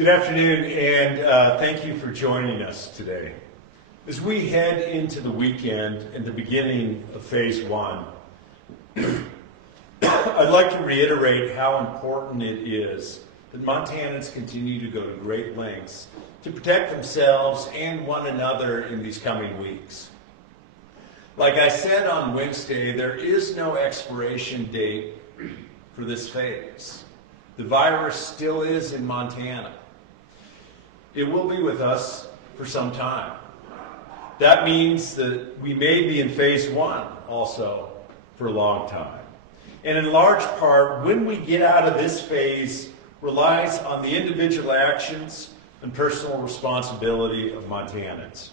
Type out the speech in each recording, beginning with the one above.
Good afternoon, and thank you for joining us today. As we head into the weekend and the beginning of Phase 1, I'd like to reiterate how important it is that Montanans continue to go to great lengths to protect themselves and one another in these coming weeks. Like I said on Wednesday, there is no expiration date for this phase. The virus still is in Montana. It will be with us for some time. That means that we may be in Phase 1 also for a long time. And in large part, when we get out of this phase relies on the individual actions and personal responsibility of Montanans.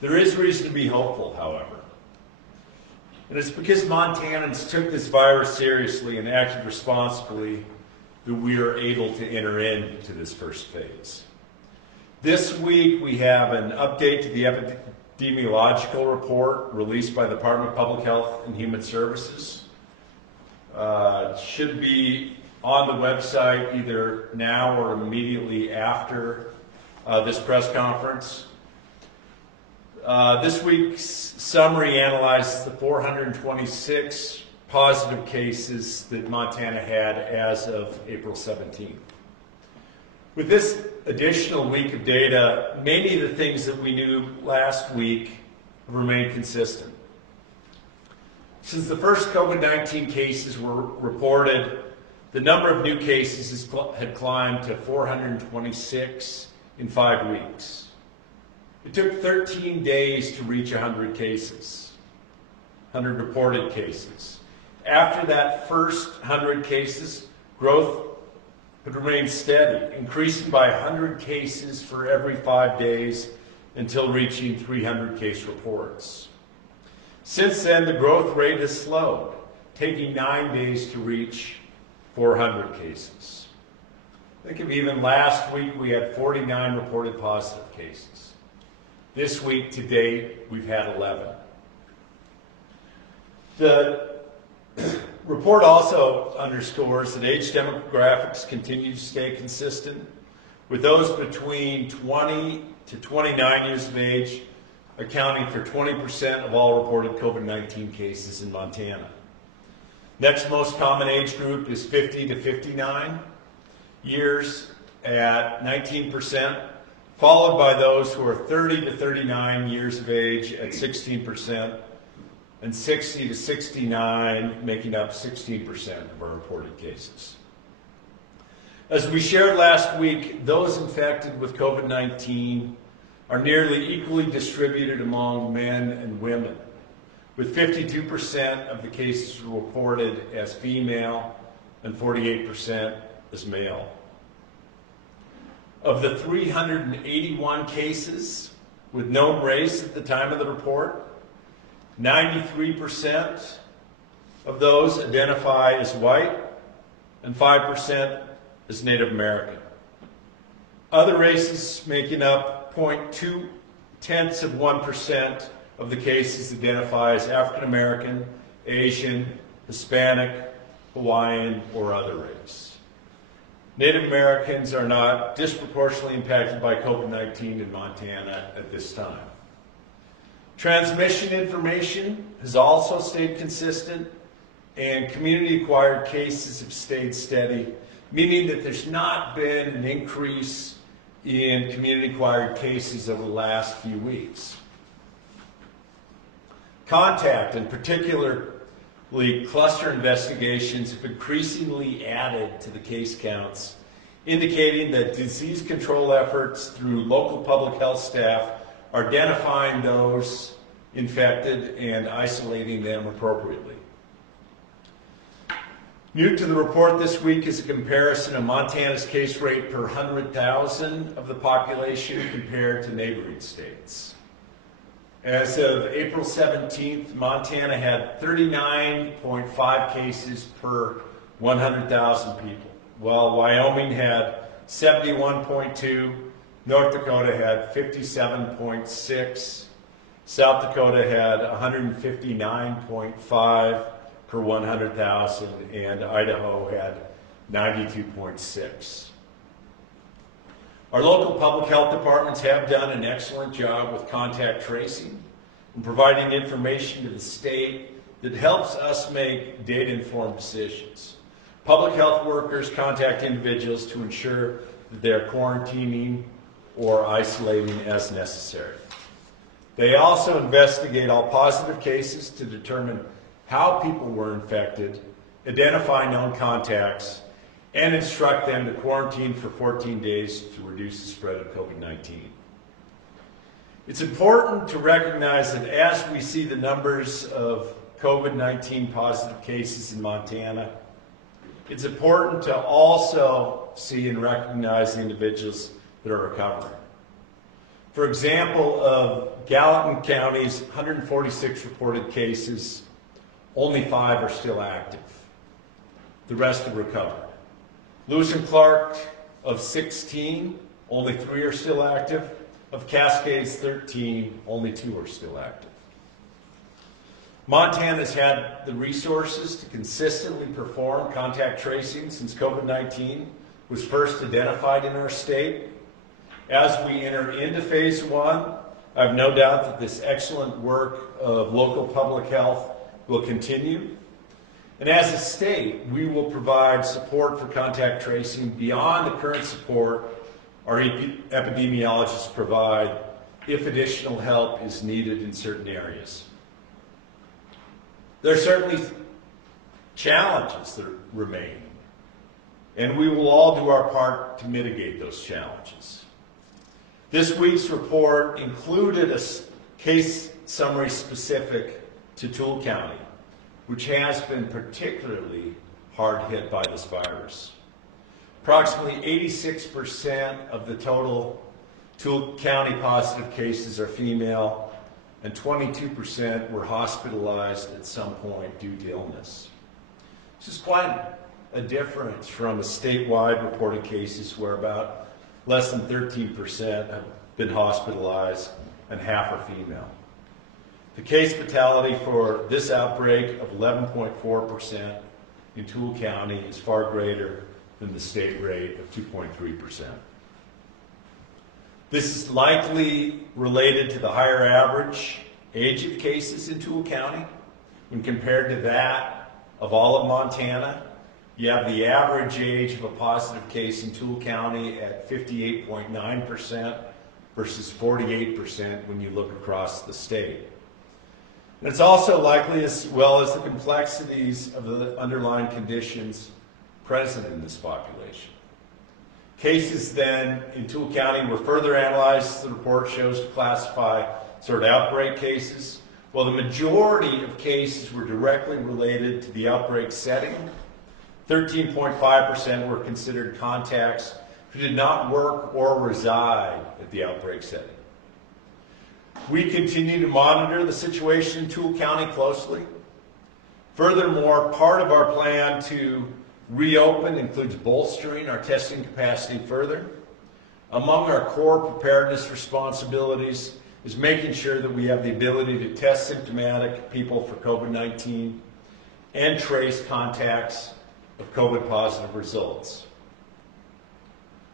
There is reason to be hopeful, however. And it's because Montanans took this virus seriously and acted responsibly that we are able to enter into this first phase. This week we have an update to the epidemiological report released by the Department of Public Health and Human Services. It should be on the website either now or immediately after this press conference. This week's summary analyzes the 426 positive cases that Montana had as of April 17th. With this additional week of data, many of the things that we knew last week have remained consistent. Since the first COVID-19 cases were reported, the number of new cases had climbed to 426 in 5 weeks. It took 13 days to reach 100 cases, 100 reported cases. After that first 100 cases, growth had remained steady, increasing by 100 cases for every 5 days until reaching 300 case reports. Since then, the growth rate has slowed, taking 9 days to reach 400 cases. Think of even last week, we had 49 reported positive cases. This week to date, we've had 11. The report also underscores that age demographics continue to stay consistent, with those between 20 to 29 years of age accounting for 20% of all reported COVID-19 cases in Montana. Next most common age group is 50 to 59 years at 19%, followed by those who are 30 to 39 years of age at 16%, and 60 to 69 making up 16% of our reported cases. As we shared last week, those infected with COVID-19 are nearly equally distributed among men and women, with 52% of the cases reported as female and 48% as male. Of the 381 cases with known race at the time of the report, 93% of those identify as white and 5% as Native American. Other races making up 0.2% of the cases identify as African American, Asian, Hispanic, Hawaiian, or other race. Native Americans are not disproportionately impacted by COVID-19 in Montana at this time. Transmission information has also stayed consistent, and community-acquired cases have stayed steady, meaning that there's not been an increase in community-acquired cases over the last few weeks. Contact, and particularly cluster investigations, have increasingly added to the case counts, indicating that disease control efforts through local public health staff are identifying those infected and isolating them appropriately. New to the report this week is a comparison of Montana's case rate per 100,000 of the population compared to neighboring states. As of April 17th, Montana had 39.5 cases per 100,000 people, while Wyoming had 71.2, North Dakota had 57.6, South Dakota had 159.5 per 100,000, and Idaho had 92.6. Our local public health departments have done an excellent job with contact tracing and providing information to the state that helps us make data-informed decisions. Public health workers contact individuals to ensure that they're quarantining or isolating as necessary. They also investigate all positive cases to determine how people were infected, identify known contacts, and instruct them to quarantine for 14 days to reduce the spread of COVID-19. It's important to recognize that as we see the numbers of COVID-19 positive cases in Montana, it's important to also see and recognize the individuals that are recovering. For example, of Gallatin County's 146 reported cases, only 5 are still active. The rest have recovered. Lewis and Clark, of 16, only 3 are still active. Of Cascades 13, only 2 are still active. Montana has had the resources to consistently perform contact tracing since COVID-19 was first identified in our state. As we enter into phase 1, I have no doubt that this excellent work of local public health will continue. And as a state, we will provide support for contact tracing beyond the current support our epidemiologists provide if additional help is needed in certain areas. There are certainly challenges that remain, and we will all do our part to mitigate those challenges. This week's report included a case summary specific to Toole County, which has been particularly hard hit by this virus. Approximately 86% of the total Toole County positive cases are female, and 22% were hospitalized at some point due to illness. This is quite a difference from the statewide reported cases where about less than 13% have been hospitalized and half are female. The case fatality for this outbreak of 11.4% in Toole County is far greater than the state rate of 2.3%. This is likely related to the higher average age of cases in Toole County. When compared to that of all of Montana, you have the average age of a positive case in Toole County at 58.9% versus 48% when you look across the state. And it's also likely, as well as the complexities of the underlying conditions present in this population. Cases then in Toole County were further analyzed, the report shows, to classify sort of outbreak cases. While the majority of cases were directly related to the outbreak setting, 13.5% were considered contacts who did not work or reside at the outbreak setting. We continue to monitor the situation in Toole County closely. Furthermore, part of our plan to reopen includes bolstering our testing capacity further. Among our core preparedness responsibilities is making sure that we have the ability to test symptomatic people for COVID-19 and trace contacts of COVID positive results.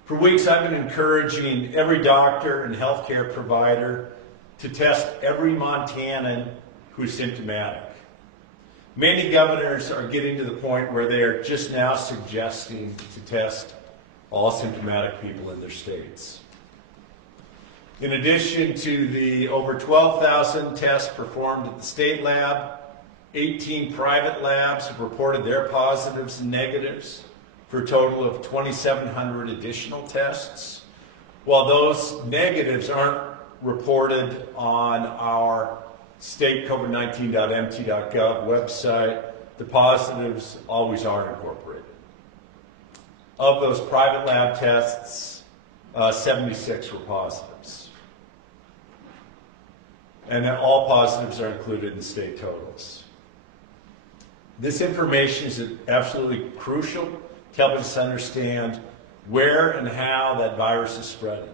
For weeks, I've been encouraging every doctor and healthcare provider to test every Montanan who is symptomatic. Many governors are getting to the point where they are just now suggesting to test all symptomatic people in their states. In addition to the over 12,000 tests performed at the state lab, 18 private labs have reported their positives and negatives for a total of 2,700 additional tests. While those negatives aren't reported on our state covid19.mt.gov website, the positives always are incorporated. Of those private lab tests, 76 were positives. And then all positives are included in state totals. This information is absolutely crucial to help us understand where and how that virus is spreading.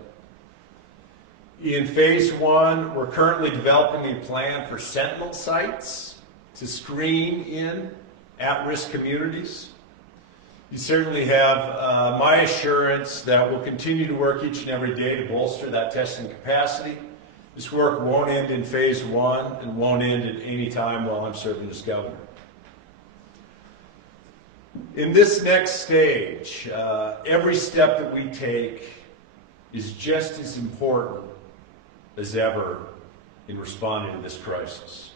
In phase 1, we're currently developing a plan for sentinel sites to screen in at-risk communities. You certainly have my assurance that we'll continue to work each and every day to bolster that testing capacity. This work won't end in phase one and won't end at any time while I'm serving as governor. In this next stage, every step that we take is just as important as ever in responding to this crisis.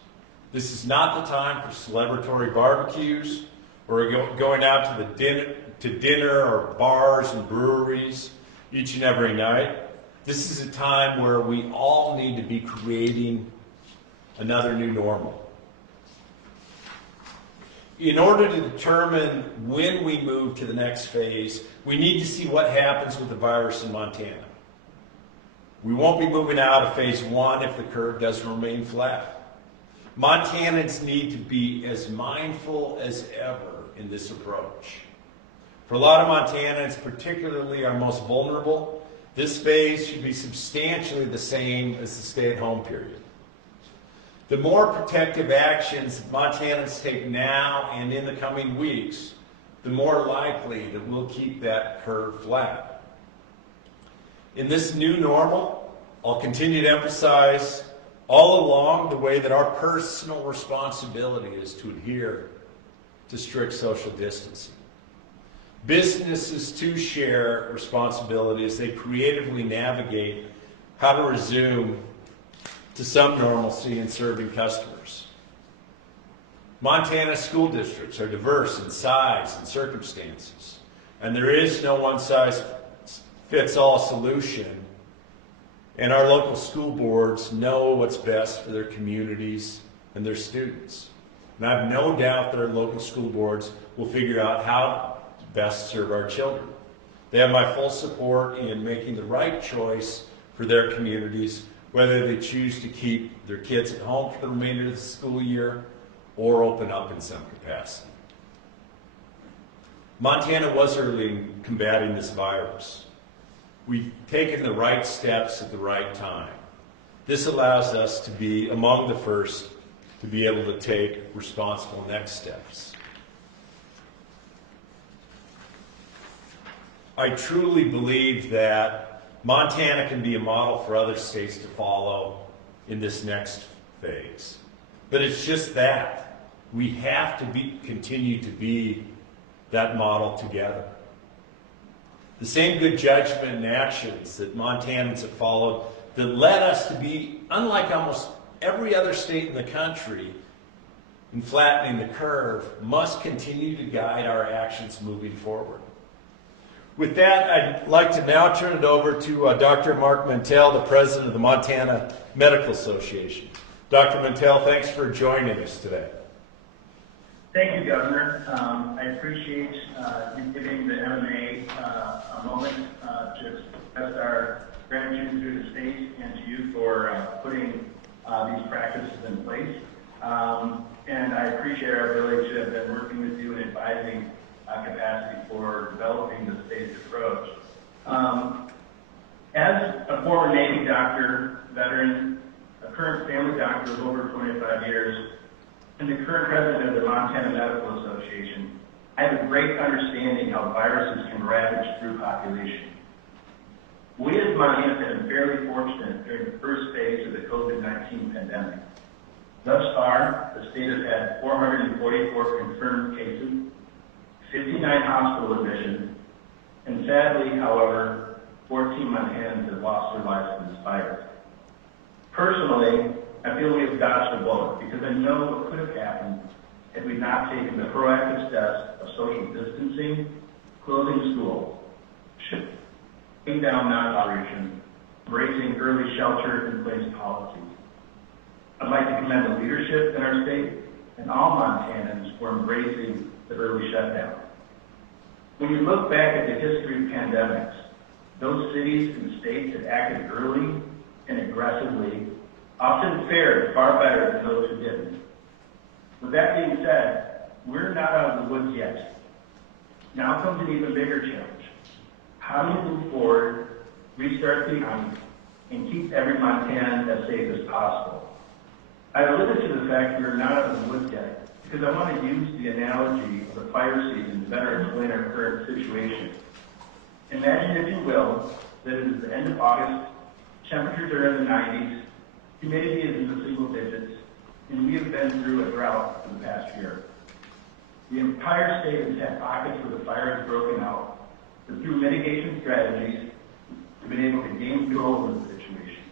This is not the time for celebratory barbecues or going out to dinner or bars and breweries each and every night. This is a time where we all need to be creating another new normal. In order to determine when we move to the next phase, we need to see what happens with the virus in Montana. We won't be moving out of phase one if the curve doesn't remain flat. Montanans need to be as mindful as ever in this approach. For a lot of Montanans, particularly our most vulnerable, this phase should be substantially the same as the stay-at-home period. The more protective actions Montanans take now and in the coming weeks, the more likely that we'll keep that curve flat. In this new normal, I'll continue to emphasize all along the way that our personal responsibility is to adhere to strict social distancing. Businesses too share responsibility as they creatively navigate how to resume to some normalcy in serving customers. Montana school districts are diverse in size and circumstances, and there is no one-size-fits-all solution, and our local school boards know what's best for their communities and their students. And I have no doubt that our local school boards will figure out how to best serve our children. They have my full support in making the right choice for their communities, whether they choose to keep their kids at home for the remainder of the school year or open up in some capacity. Montana was early in combating this virus. We've taken the right steps at the right time. This allows us to be among the first to be able to take responsible next steps. I truly believe that Montana can be a model for other states to follow in this next phase. But it's just that. We have to continue to be that model together. The same good judgment and actions that Montanans have followed that led us to be, unlike almost every other state in the country, in flattening the curve, must continue to guide our actions moving forward. With that, I'd like to now turn it over to Dr. Mark Mantell, the president of the Montana Medical Association. Dr. Mantell, thanks for joining us today. Thank you, Governor. I appreciate you giving the MMA a moment to express our gratitude to the state and to you for putting these practices in place. And I appreciate our ability to have been working with you and advising capacity for developing the staged approach. As a former Navy doctor, veteran, a current family doctor of over 25 years, and the current president of the Montana Medical Association, I have a great understanding how viruses can ravage through population. We as Montana have been fairly fortunate during the first phase of the COVID-19 pandemic. Thus far, the state has had 444 confirmed cases, 59 hospital admissions, and sadly, however, 14 Montanans have lost their lives to this virus. Personally, I feel we have dodged a bullet because I know what could have happened had we not taken the proactive steps of social distancing, closing schools, shutting down non-operations, embracing early shelter-in-place policies. I'd like to commend the leadership in our state and all Montanans for embracing the early shutdown. When you look back at the history of pandemics, those cities and states that acted early and aggressively often fared far better than those who didn't. With that being said, we're not out of the woods yet. Now comes an even bigger challenge. How do we move forward, restart the economy, and keep every Montanan as safe as possible? I alluded to the fact we are not out of the woods yet because I want to use the analogy of the fire season to better explain our current situation. Imagine, if you will, that it is the end of August, temperatures are in the 90s, humidity is in the single digits, and we have been through a drought for the past year. The entire state has had pockets where the fire has broken out, but through mitigation strategies, we've been able to gain control of the situation.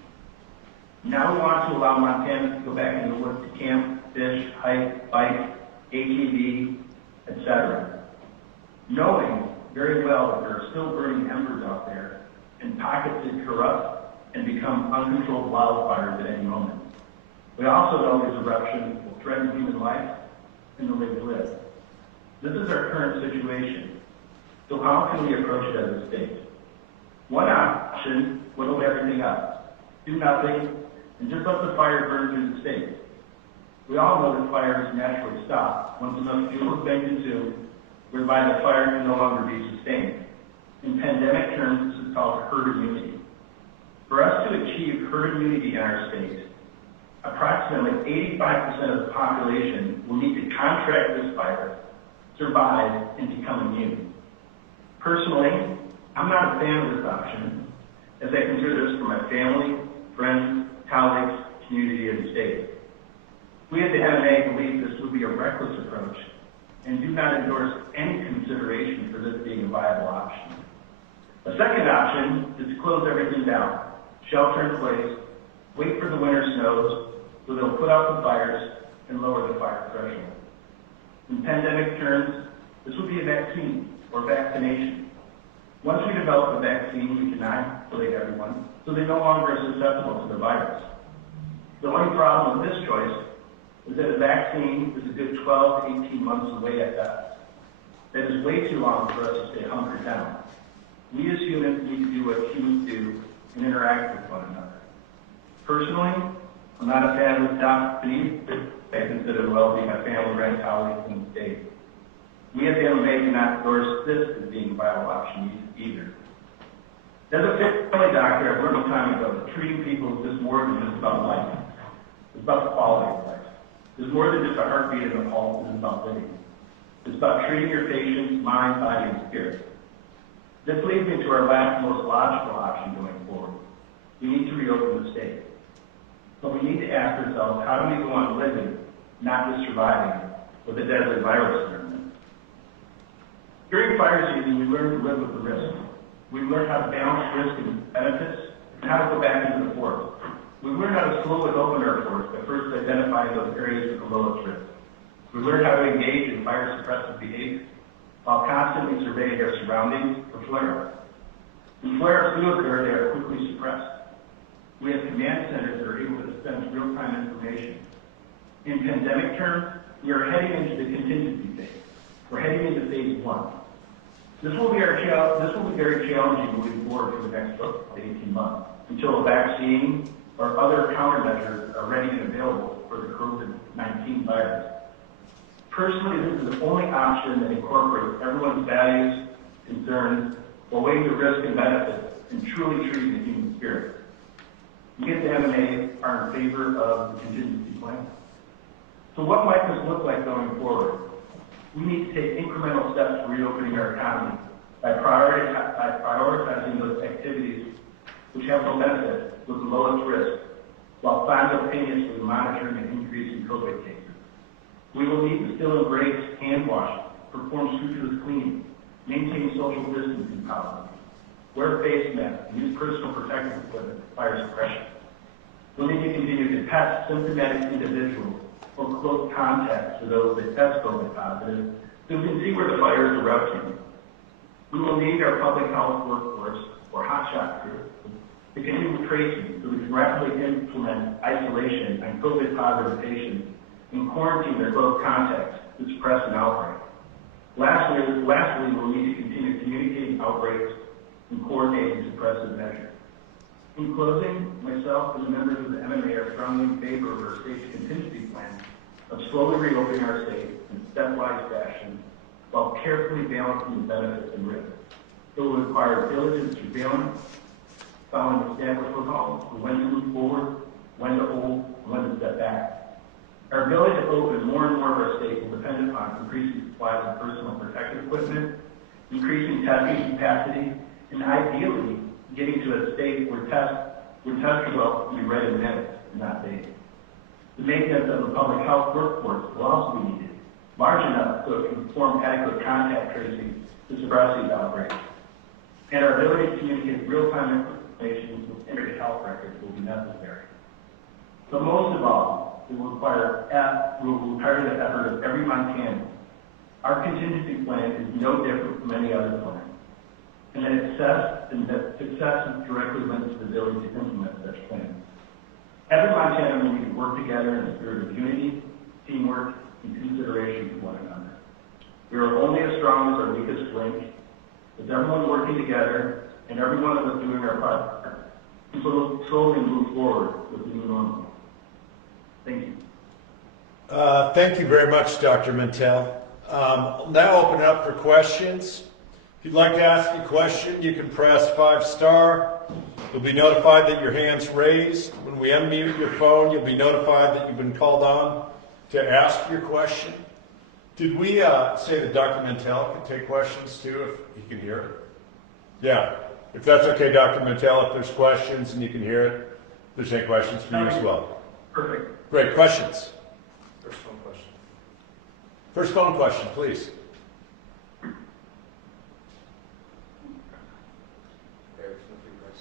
Now we want to allow Montanans to go back into the woods to camp, fish, hike, bike, ATV, etc. Knowing very well that there are still burning embers out there and pockets that corrupt and become uncontrolled wildfires at any moment. We also know these eruptions will threaten human life and the way we live. This is our current situation. So how can we approach it as a state? One option would hold everything up, do nothing, and just let the fire burn through the state. We all know that fires naturally stop once enough fuel has been consumed, whereby the fire can no longer be sustained. In pandemic terms, this is called herd immunity. For us to achieve herd immunity in our state, approximately 85% of the population will need to contract this virus, survive, and become immune. Personally, I'm not a fan of this option, as I consider this for my family, friends, colleagues, community, and state. We at the MMA believe this would be a reckless approach and do not endorse any consideration for this being a viable option. A second option is to close everything down, shelter in place, wait for the winter snows, so they'll put out the fires and lower the fire threshold. In pandemic terms, this would be a vaccine or vaccination. Once we develop a vaccine, we can inoculate everyone so they no longer are susceptible to the virus. The only problem with this choice is that a vaccine is a good 12 to 18 months away at best. That is way too long for us to stay hunkered down. We as humans need to do what humans do and interact with one another. Personally, I'm not a fan of this company. I consider well being a family, friend, colleagues, and state. We at the MMA do not endorse this as being a viable option either. As a family doctor, I learned a time ago that treating people is just more than just about life. It's about the quality of life. It's more than just a heartbeat and a pulse. It's about living. It's about treating your patient's mind, body, and spirit. This leads me to our last, most logical option going forward. We need to reopen the state. But we need to ask ourselves, how do we go on living, not just surviving, with a deadly virus environment? During fire season, we learn to live with the risk. We learn how to balance risk and benefits, and how to go back into the forest. We learn how to slowly open our forest by first identifying those areas with the lowest risk. We learn how to engage in fire suppressive behavior while constantly surveying our surroundings for flare-ups. When flare-ups do occur, they are quickly suppressed. We have command centers that are able to dispense real-time information. In pandemic terms, we are heading into the contingency phase. We're heading into phase 1. This will be very challenging moving forward for the next 12 to 18 months until a vaccine or other countermeasures are ready and available for the COVID-19 virus. Personally, this is the only option that incorporates everyone's values, concerns, while weighing the risk and benefits and truly treating the human spirit. We at the MMA are in favor of the contingency plan. So what might this look like going forward? We need to take incremental steps to reopening our economy by prioritizing those activities which have no benefit with the lowest risk, while simultaneously monitoring an increase in COVID cases. We will need to still embrace hand washing, perform scrupulous cleaning, maintain social distancing policies, wear face masks, and use personal protective equipment for fire suppression. We'll need to continue to test symptomatic individuals or close contacts for those that test COVID positive so we can see where the fire is erupting. We will need our public health workforce, or hotshot group, to continue tracing so we can rapidly implement isolation on COVID positive patients and quarantine their close contacts to suppress an outbreak. Lastly, we'll need to continue communicating outbreaks and coordinating suppressive measures. In closing, myself and the members of the MMA are strongly in favor of our state's contingency plan of slowly reopening our state in stepwise fashion while carefully balancing the benefits and risks. It will require diligent surveillance, following established protocols for when to move forward, when to hold, and when to step back. Our ability to open more and more of our state will depend upon increasing supplies of personal protective equipment, increasing testing capacity, and ideally getting to a state where test results can be read in minutes and not days. The maintenance of the public health workforce will also be needed, large enough so it can perform adequate contact tracing to suppress these outbreaks. And our ability to communicate real-time information with integrated health records will be necessary. But most of all, it will require the effort of every Montanan. Our contingency plan is no different from any other plan, and that success is directly linked to the ability to implement such plans. Every Montanan will need to work together in a spirit of unity, teamwork, and consideration for one another. We are only as strong as our weakest link. With everyone working together and every one of us doing our part, we will slowly move forward with the new normal. Thank you. Thank you very much, Dr. Mantell. I'll now open it up for questions. If you'd like to ask a question, you can press 5*. You'll be notified that your hand's raised. When we unmute your phone, you'll be notified that you've been called on to ask your question. Did we say that Dr. Mantell could take questions too, if he can hear it? Yeah. If that's okay, Dr. Mantell, if there's questions and you can hear it, if there's any questions for you as well. Perfect. Great. Questions? First phone question. First phone question, please.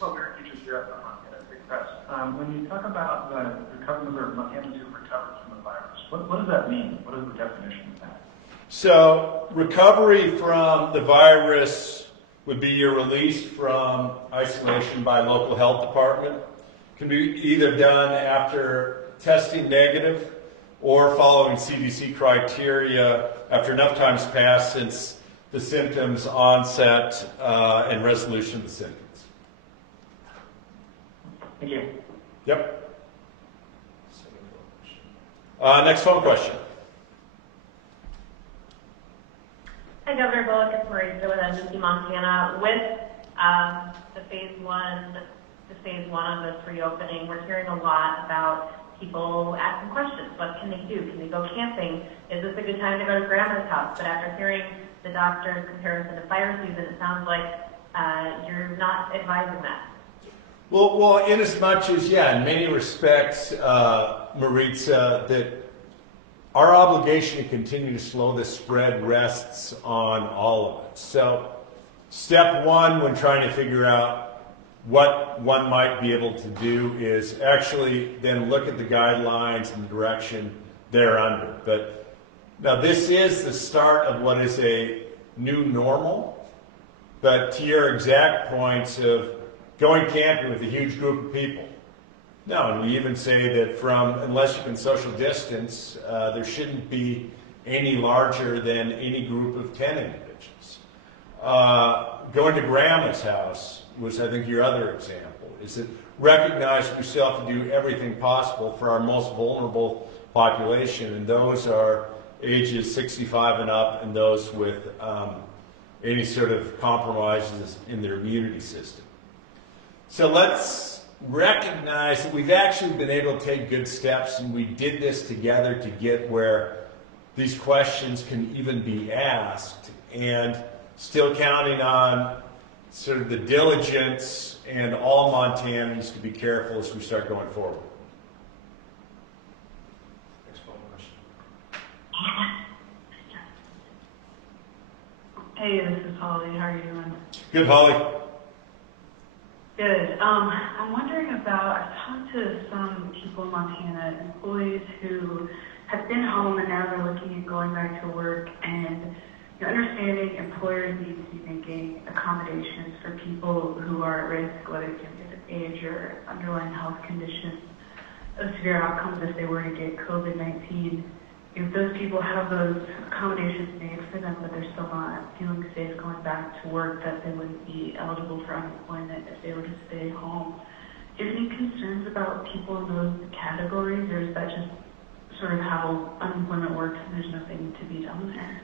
Well, Mayor Teachers here at the Montana Big Press. When you talk about the recovery of Montanans who recovered from the virus, what does that mean? What is the definition of that? So, recovery from the virus would be your release from isolation by local health department. Can be either done after testing negative or following CDC criteria after enough time's passed since the symptoms onset and resolution of the symptoms. Thank you. Yep. Second phone question. Next phone question. Hi, Governor Bullock. It's Marisa with NBC Montana. With the phase one of this reopening, we're hearing a lot about people asking questions. What can they do? Can they go camping? Is this a good time to go to grandma's house? But after hearing the doctor's comparison to fire season, it sounds like you're not advising that. Well, in as much as, in many respects, Maritza, that our obligation to continue to slow the spread rests on all of it. So, step one when trying to figure out what one might be able to do is actually then look at the guidelines and the direction they're under. But now this is the start of what is a new normal. But to your exact points of going camping with a huge group of people. No, and we even say that unless you can social distance, there shouldn't be any larger than any group of 10 individuals. Going to grandma's house was, I think, your other example, is that recognize we still have to do everything possible for our most vulnerable population, and those are ages 65 and up and those with any sort of compromises in their immunity system. So let's recognize that we've actually been able to take good steps, and we did this together to get where these questions can even be asked, and still counting on sort of the diligence and all Montanans to be careful as we start going forward. Next phone question. Hey, this is Holly. How are you doing? Good, Holly. Good. I'm wondering about, I've talked to some people in Montana, employees who have been home and now they're looking at going back to work, and understanding employers need to be making accommodations for people who are at risk, whether it's because of age or underlying health conditions of severe outcomes if they were to get COVID-19. If those people have those accommodations made for them, but they're still not feeling safe going back to work, that they wouldn't be eligible for unemployment if they were to stay home. Do you have any concerns about people in those categories, or is that just sort of how unemployment works and there's nothing to be done there?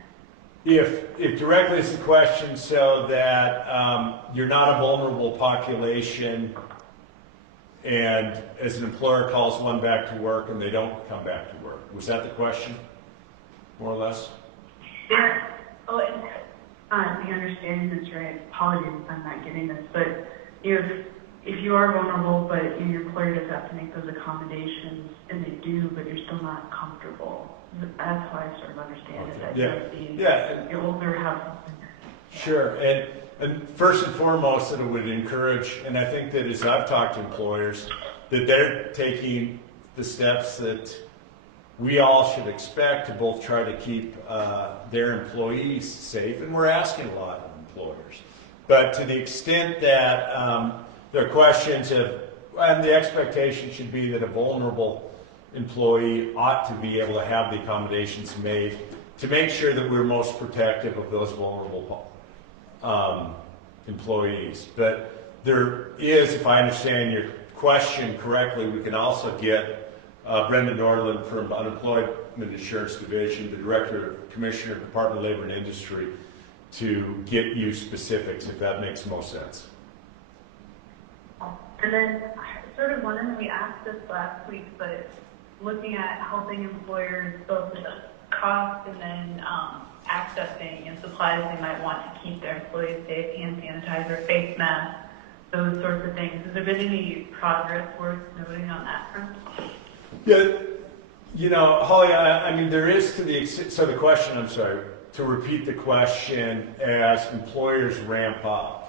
If directly is the question, so that you're not a vulnerable population and as an employer calls one back to work and they don't come back to work. Was that the question, more or less? Yeah. Oh, and the understanding this right. Apologies if I'm not getting this, but if you are vulnerable, but your employer does have to make those accommodations, and they do, but you're still not comfortable. That's how I sort of understand it. You're older, have something. Sure, and first and foremost, that it would encourage, and I think that as I've talked to employers, that they're taking the steps that we all should expect to both try to keep their employees safe, and we're asking a lot of employers. But to the extent that there are questions of, and the expectation should be that a vulnerable employee ought to be able to have the accommodations made to make sure that we're most protective of those vulnerable employees. But there is, if I understand your question correctly, we can also get Brenda Norland from Unemployment Insurance Division, the Director of Commissioner of the Department of Labor and Industry, to get you specifics, if that makes most sense. And then I sort of wanted, we asked this last week, but looking at helping employers both with cost and then accessing and supplies they might want to keep their employees safe, hand sanitizer, face masks, those sorts of things. Has there been any progress worth noting on that front? Yeah, you know, Holly, I mean, there is to the extent, so the question, I'm sorry, to repeat the question, as employers ramp up,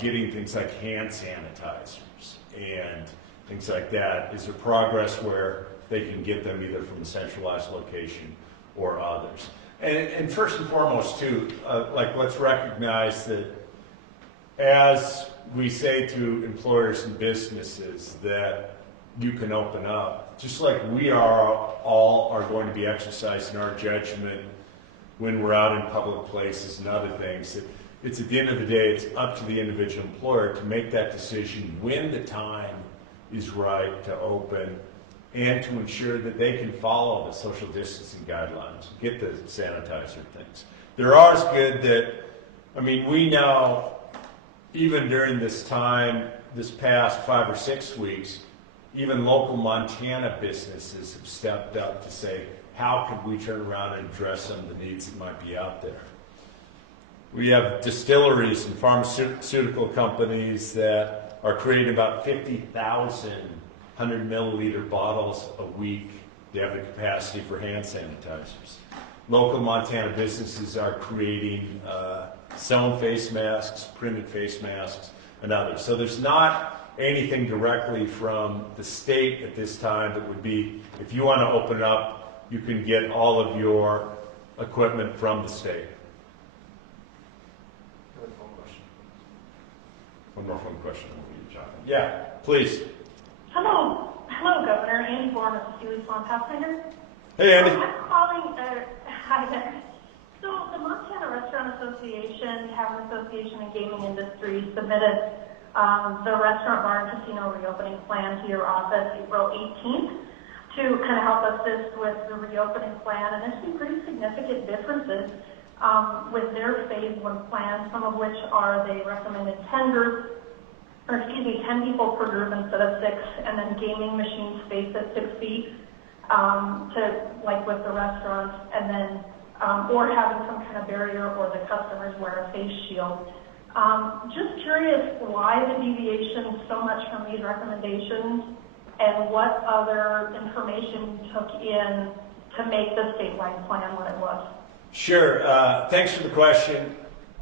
getting things like hand sanitizers and things like that, is there progress where they can get them either from a centralized location or others? And first and foremost, too, like let's recognize that as we say to employers and businesses that you can open up, just like we all are going to be exercising our judgment when we're out in public places and other things. It's at the end of the day, it's up to the individual employer to make that decision when the time is right to open and to ensure that they can follow the social distancing guidelines, get the sanitizer things. There are good that, I mean, we know even during this time, this past 5 or 6 weeks, even local Montana businesses have stepped up to say, how can we turn around and address some of the needs that might be out there? We have distilleries and pharmaceutical companies that are creating about 50,000 100-milliliter bottles a week. They have the capacity for hand sanitizers. Local Montana businesses are creating sewn face masks, printed face masks, and others. So there's not anything directly from the state at this time that would be, if you want to open it up, you can get all of your equipment from the state. Another phone question. One more phone question. Yeah, please. Hello, Governor. Andy Bourne with the Steely Swan Pathfinder. Hey, Andy. I'm calling. Hi there. So the Montana Restaurant Association, Tavern Association, and Gaming Industry submitted the restaurant, bar, and casino reopening plan to your office April 18th to kind of help assist with the reopening plan. And there's some pretty significant differences with their phase 1 plan, some of which are they recommended 10 people per group instead of 6, and then gaming machines spaced at 6 feet, to like with the restaurants, and then or having some kind of barrier, or the customers wear a face shield. Just curious why the deviation so much from these recommendations, and what other information you took in to make the statewide plan what it was. Sure. Thanks for the question.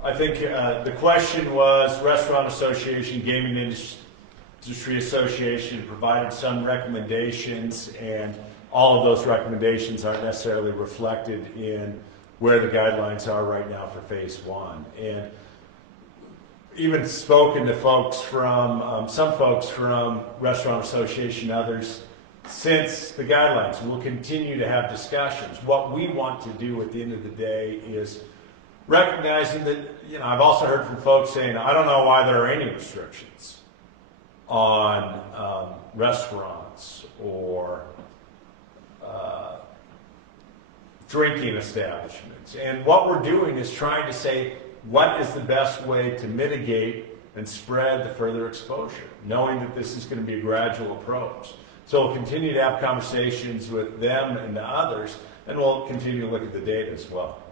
I think the question was Restaurant Association, Gaming Industry Association provided some recommendations, and all of those recommendations aren't necessarily reflected in where the guidelines are right now for phase 1. And even spoken to folks from, some folks from Restaurant Association, others, since the guidelines. We'll continue to have discussions. What we want to do at the end of the day is recognizing that, you know, I've also heard from folks saying, I don't know why there are any restrictions on restaurants or drinking establishments. And what we're doing is trying to say, what is the best way to mitigate and spread the further exposure, knowing that this is going to be a gradual approach. So we'll continue to have conversations with them and the others, and we'll continue to look at the data as well.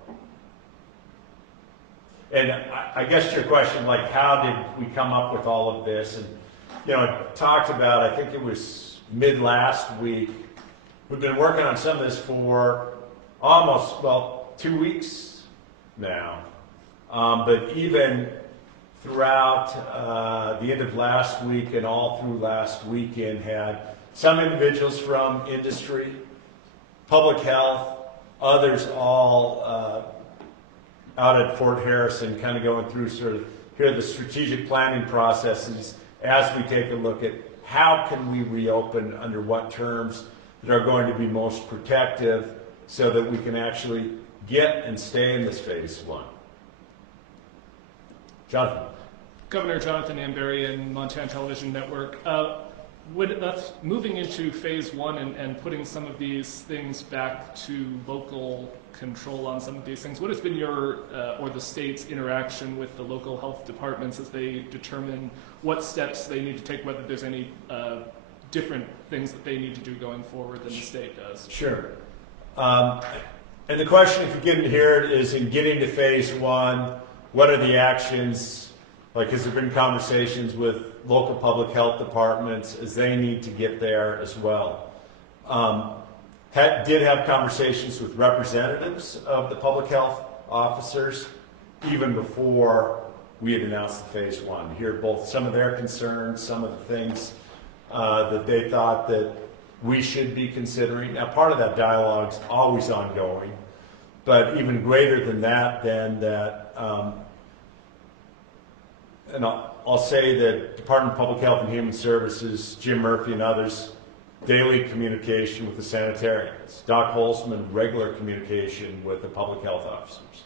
And I guess your question, like, how did we come up with all of this? And, I talked about, I think it was mid last week, we've been working on some of this for almost, 2 weeks now. But even throughout the end of last week and all through last weekend, had some individuals from industry, public health, others all out at Fort Harrison, kind of going through sort of here the strategic planning processes as we take a look at how can we reopen under what terms that are going to be most protective so that we can actually get and stay in this phase one. Jonathan. Governor Jonathan Amberian, Montana Television Network. Moving into phase one and putting some of these things back to local control on some of these things, what has been your or the state's interaction with the local health departments as they determine what steps they need to take, whether there's any different things that they need to do going forward than the state does? Sure. And the question, if you get in here, is in getting to phase one, what are the actions? Like, has there been conversations with local public health departments as they need to get there as well? Did have conversations with representatives of the public health officers even before we had announced the phase one. Hear both some of their concerns, some of the things that they thought that we should be considering. Now, part of that dialogue is always ongoing, but even greater than that, and I'll say that Department of Public Health and Human Services, Jim Murphy and others, daily communication with the sanitarians. Doc Holzman, regular communication with the public health officers.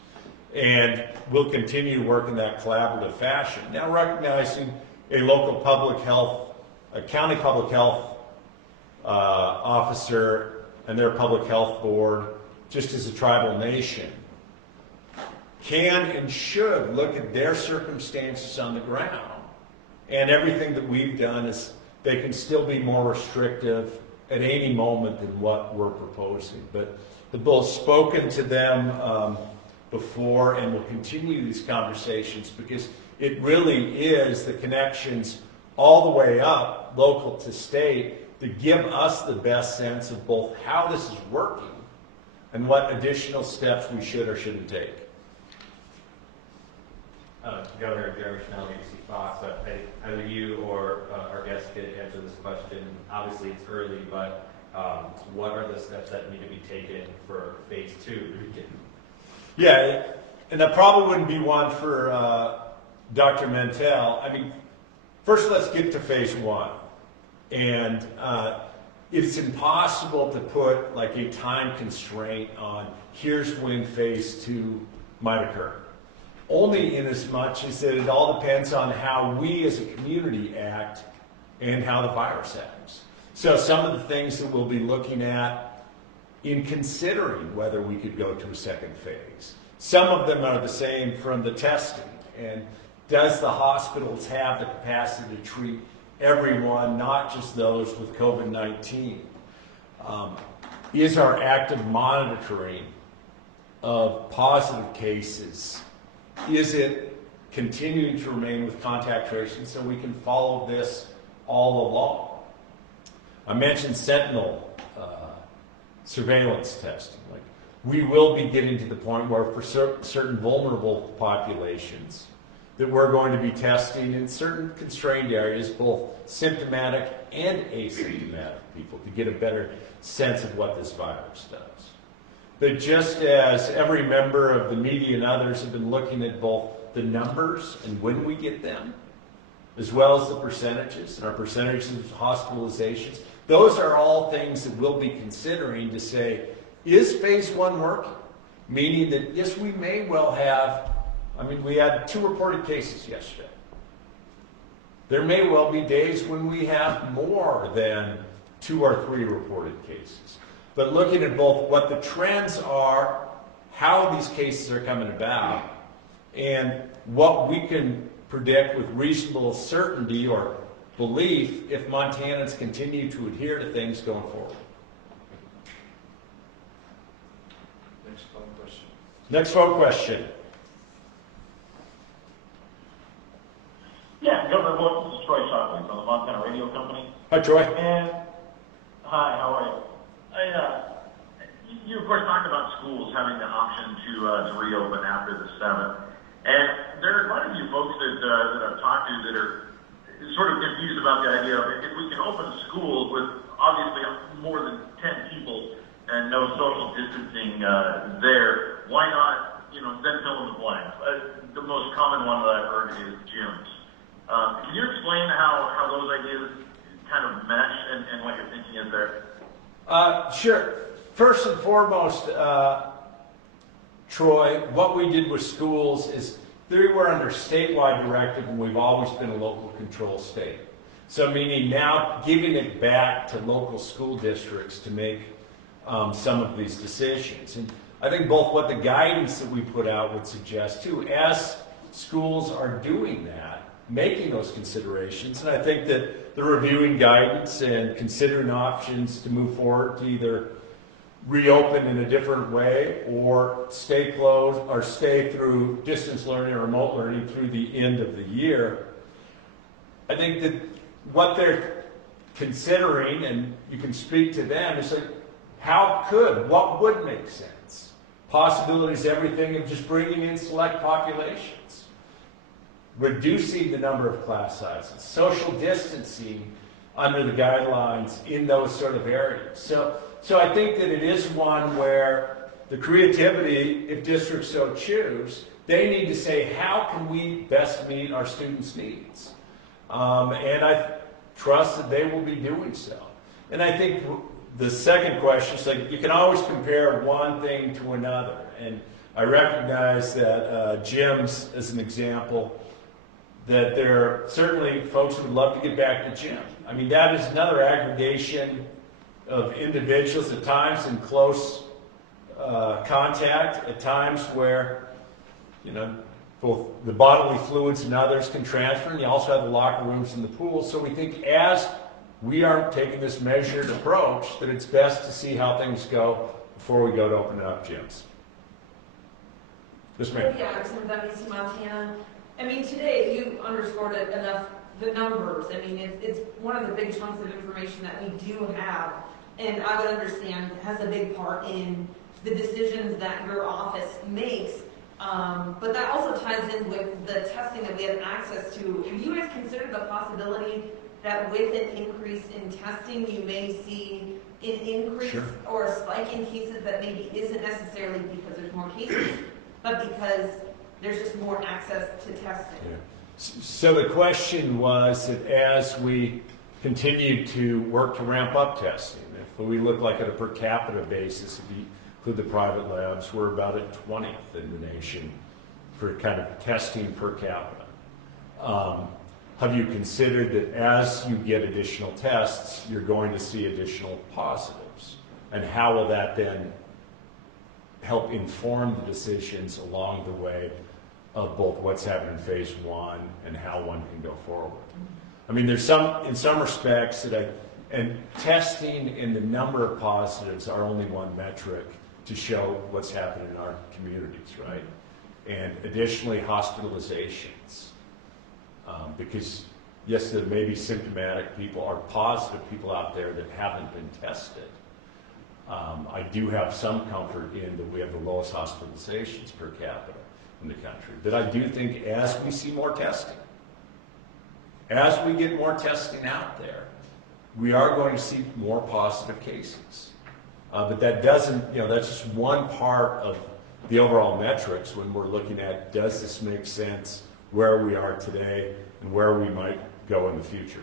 And we'll continue to work in that collaborative fashion. Now, recognizing a local public health, a county public health officer and their public health board, just as a tribal nation, can and should look at their circumstances on the ground. And everything that we've done is they can still be more restrictive at any moment than what we're proposing. But the bill's spoken to them before, and we'll continue these conversations because it really is the connections all the way up, local to state, that give us the best sense of both how this is working and what additional steps we should or shouldn't take. Governor Jeremy Schnell, ABC Fox. Either you or our guest could answer this question. Obviously, it's early, but what are the steps that need to be taken for phase two? Yeah, and that probably wouldn't be one for Dr. Mentel. I mean, first let's get to phase one. And it's impossible to put like a time constraint on here's when phase two might occur. Only in as much as that it all depends on how we as a community act and how the virus acts. So some of the things that we'll be looking at in considering whether we could go to a second phase. Some of them are the same from the testing. And does the hospitals have the capacity to treat everyone, not just those with COVID-19? Is our active monitoring of positive cases, is it continuing to remain with contact tracing so we can follow this all along? I mentioned Sentinel surveillance testing. Like, we will be getting to the point where for certain vulnerable populations that we're going to be testing in certain constrained areas, both symptomatic and asymptomatic people, to get a better sense of what this virus does. But just as every member of the media and others have been looking at both the numbers and when we get them, as well as the percentages and our percentages of hospitalizations, those are all things that we'll be considering to say, is phase one working? Meaning that, yes, we may well have, I mean, we had 2 reported cases yesterday. There may well be days when we have more than 2 or 3 reported cases. But looking at both what the trends are, how these cases are coming about, and what we can predict with reasonable certainty or belief if Montanans continue to adhere to things going forward. Next phone question. Next phone question. Yeah, Governor Wolf, this is Troy Shockley from the Montana Radio Company. Hi, Troy. And, hi, how are you? You of course talked about schools having the option to reopen after the 7th. And there are quite a few folks that I've talked to that are sort of confused about the idea of if we can open schools with obviously more than 10 people and no social distancing there, why not, then fill in the blanks? The most common one that I've heard is gyms. Can you explain how those ideas kind of mesh and what your thinking is there? Sure. First and foremost, Troy, what we did with schools is they were under statewide directive, and we've always been a local control state. So meaning now giving it back to local school districts to make some of these decisions. And I think both what the guidance that we put out would suggest too, as schools are doing that, making those considerations, and I think that the reviewing guidance and considering options to move forward to either reopen in a different way or stay closed or stay through distance learning or remote learning through the end of the year. I think that what they're considering, and you can speak to them, is like, what would make sense? Possibilities, everything of just bringing in select populations, reducing the number of class sizes, social distancing under the guidelines in those sort of areas. So I think that it is one where the creativity, if districts so choose, they need to say, how can we best meet our students' needs? And I trust that they will be doing so. And I think the second question is, like, you can always compare one thing to another. And I recognize that gyms, as an example, that there are certainly folks who would love to get back to gym. I mean, that is another aggregation of individuals at times in close contact, at times where, both the bodily fluids and others can transfer, and you also have the locker rooms and the pools. So we think as we are taking this measured approach, that it's best to see how things go before we go to open up gyms. Yes, ma'am. Yeah, from WC Montana. I mean, today you underscored it enough, the numbers. I mean, it's one of the big chunks of information that we do have, and I would understand has a big part in the decisions that your office makes. But that also ties in with the testing that we have access to. Have you guys considered the possibility that with an increase in testing, you may see an increase or a spike in cases that maybe isn't necessarily because there's more cases, but because there's just more access to testing? Yeah. So the question was that as we continue to work to ramp up testing, if we look like at a per capita basis, if you include the private labs, we're about at 20th in the nation for kind of testing per capita. Have you considered that as you get additional tests, you're going to see additional positives? And how will that then help inform the decisions along the way of both what's happening in phase 1 and how one can go forward? I mean, there's in some respects and testing and the number of positives are only one metric to show what's happening in our communities, right? And additionally, hospitalizations. Because yes, there may be symptomatic people or positive people out there that haven't been tested. I do have some comfort in that we have the lowest hospitalizations per capita in the country. But I do think as we see more testing, as we get more testing out there, we are going to see more positive cases. But that doesn't, that's just one part of the overall metrics when we're looking at, does this make sense where we are today and where we might go in the future?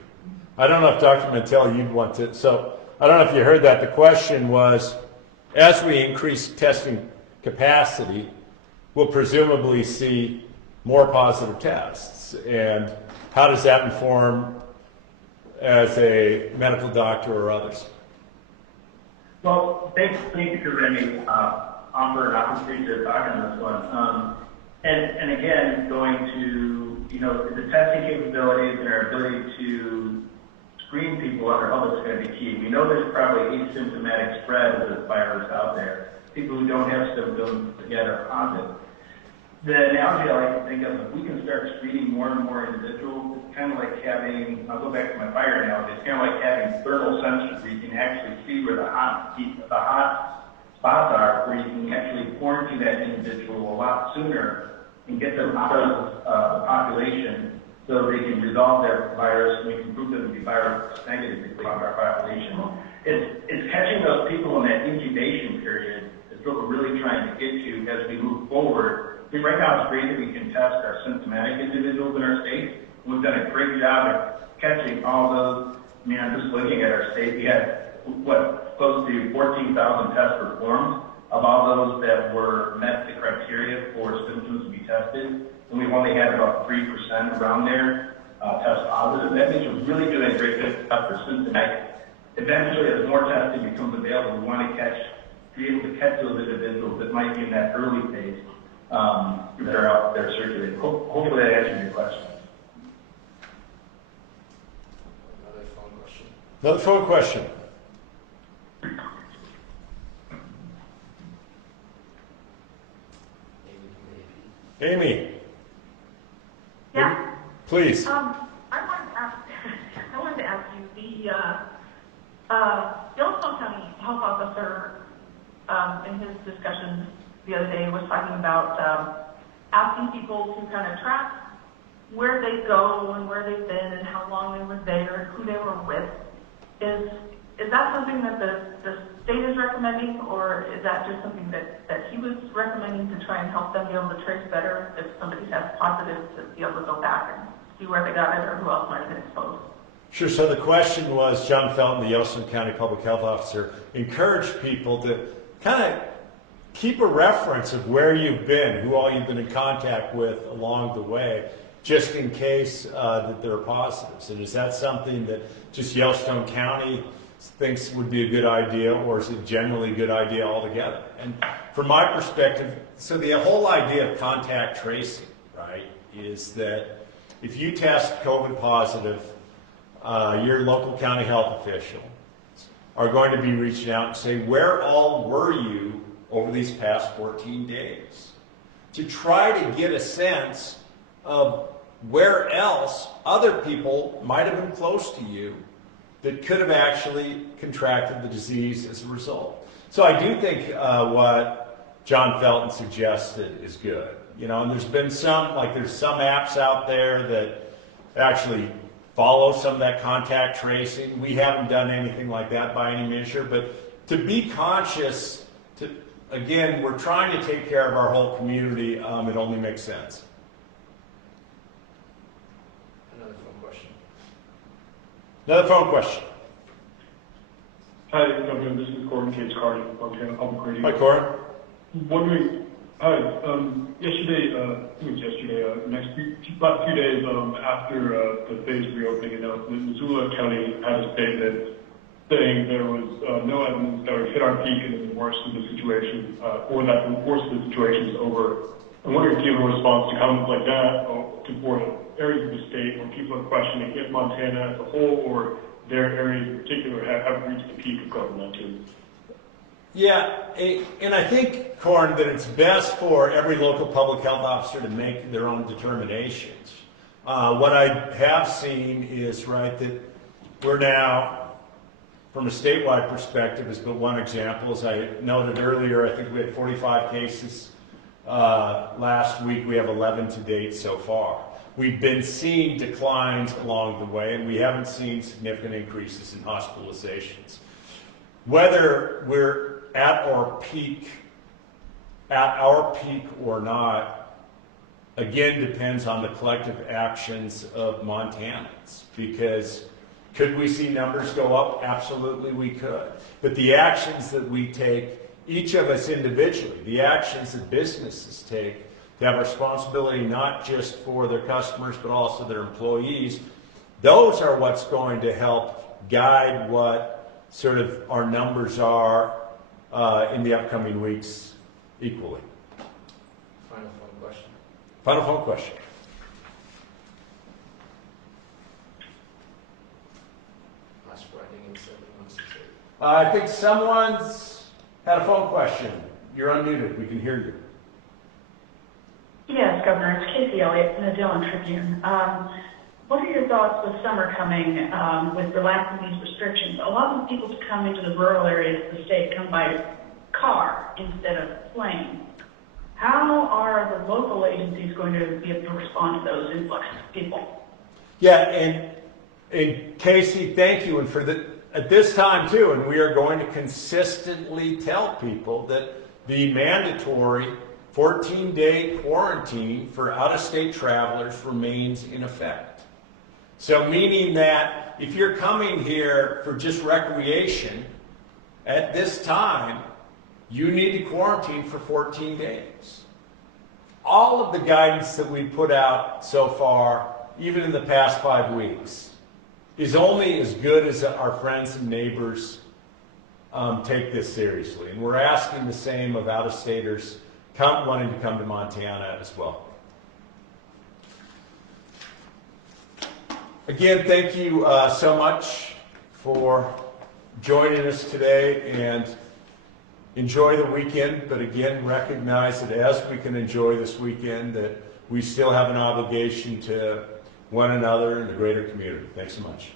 I don't know if Dr. Mantell, you'd want to, so I don't know if you heard that. The question was, as we increase testing capacity, we'll presumably see more positive tests. And how does that inform as a medical doctor or others? Well, thank you for letting me offer an opportunity to talk on this one. And again, going to the testing capabilities and our ability to screen people under health is going to be key. We know there's probably asymptomatic spread of this virus out there. People who don't have symptoms yet are positive. The analogy I like to think of, if we can start screening more and more individuals, it's kind of like having, I'll go back to my fire analogy, it's kind of like having thermal sensors where you can actually see where the hot spots are, where you can actually quarantine that individual a lot sooner and get them out of the population so they can resolve their virus and we can prove them to be virus negative from our population. It's catching those people in that incubation period is what we're really trying to get to as we move forward. I mean, right now it's great that we can test our symptomatic individuals in our state. We've done a great job at catching all those. I mean, I'm just looking at our state. We had, close to 14,000 tests performed. Of all those that were met the criteria for symptoms to be tested, and we've only had about 3% around there test positive. That means we're really doing a great job for symptomatic. Eventually, as more testing becomes available, we want to be able to catch those individuals that might be in that early phase that are out there circulating. Hopefully that answers your question. Another phone question. Amy. Yeah. Please. I wanted to ask you, the Yellowstone County Health Officer in his discussion the other day was talking about asking people to kind of track where they go and where they've been and how long they were there and who they were with. Is that something that the state is recommending, or is that just something that he was recommending to try and help them be able to trace better if somebody tests positive to be able to go back and see where they got it or who else might have been exposed? Sure. So the question was, John Felton, the Yellowstone County Public Health Officer, encouraged people to kind of keep a reference of where you've been, who all you've been in contact with along the way, just in case that there are positives. And is that something that just Yellowstone County thinks would be a good idea, or is it generally a good idea altogether? And from my perspective, so the whole idea of contact tracing, right, is that if you test COVID positive, your local county health official are going to be reaching out and say, where all were you over these past 14 days? To try to get a sense of where else other people might have been close to you that could have actually contracted the disease as a result. So I do think what John Felton suggested is good. You know, and there's been some apps out there that actually follow some of that contact tracing. We haven't done anything like that by any measure, but to be conscious, again, we're trying to take care of our whole community. It only makes sense. Another phone question. Hi, Governor. This is Corbin Cage Carter, Montana Public Radio. Hi, Corbin. Wondering, yesterday, about 2 days after the phase reopening announcement, Missoula County had a statement saying there was no evidence that we hit our peak and the worst of the situation, or that the worst of the situation is over. I'm wondering if you have a response to comments like that, for areas of the state where people are questioning if Montana as a whole or their areas in particular have reached the peak of COVID-19. Yeah, and I think, Corin, that it's best for every local public health officer to make their own determinations. What I have seen is, right, that we're now, from a statewide perspective, as but one example, as I noted earlier, I think we had 45 cases last week. We have 11 to date so far. We've been seeing declines along the way, and we haven't seen significant increases in hospitalizations. Whether we're at our peak or not, again, depends on the collective actions of Montanans. Because could we see numbers go up? Absolutely we could. But the actions that we take, each of us individually, the actions that businesses take, to have responsibility not just for their customers but also their employees, those are what's going to help guide what sort of our numbers are in the upcoming weeks equally. Final phone question. Final phone question. writing in 7 months to say. I think someone's had a phone question. You're unmuted. We can hear you. Yes, Governor, it's Casey Elliott from the Dillon Tribune. What are your thoughts with summer coming, with relaxing these restrictions? A lot of people to come into the rural areas of the state come by car instead of plane. How are the local agencies going to be able to respond to those influx of people? Yeah, and Casey, thank you. And at this time too, and we are going to consistently tell people that the mandatory 14-day quarantine for out-of-state travelers remains in effect. So meaning that if you're coming here for just recreation, at this time, you need to quarantine for 14 days. All of the guidance that we put out so far, even in the past 5 weeks, is only as good as our friends and neighbors take this seriously. And we're asking the same of out-of-staters wanting to come to Montana as well. Again, thank you so much for joining us today, and enjoy the weekend. But again, recognize that as we can enjoy this weekend, that we still have an obligation to one another and the greater community. Thanks so much.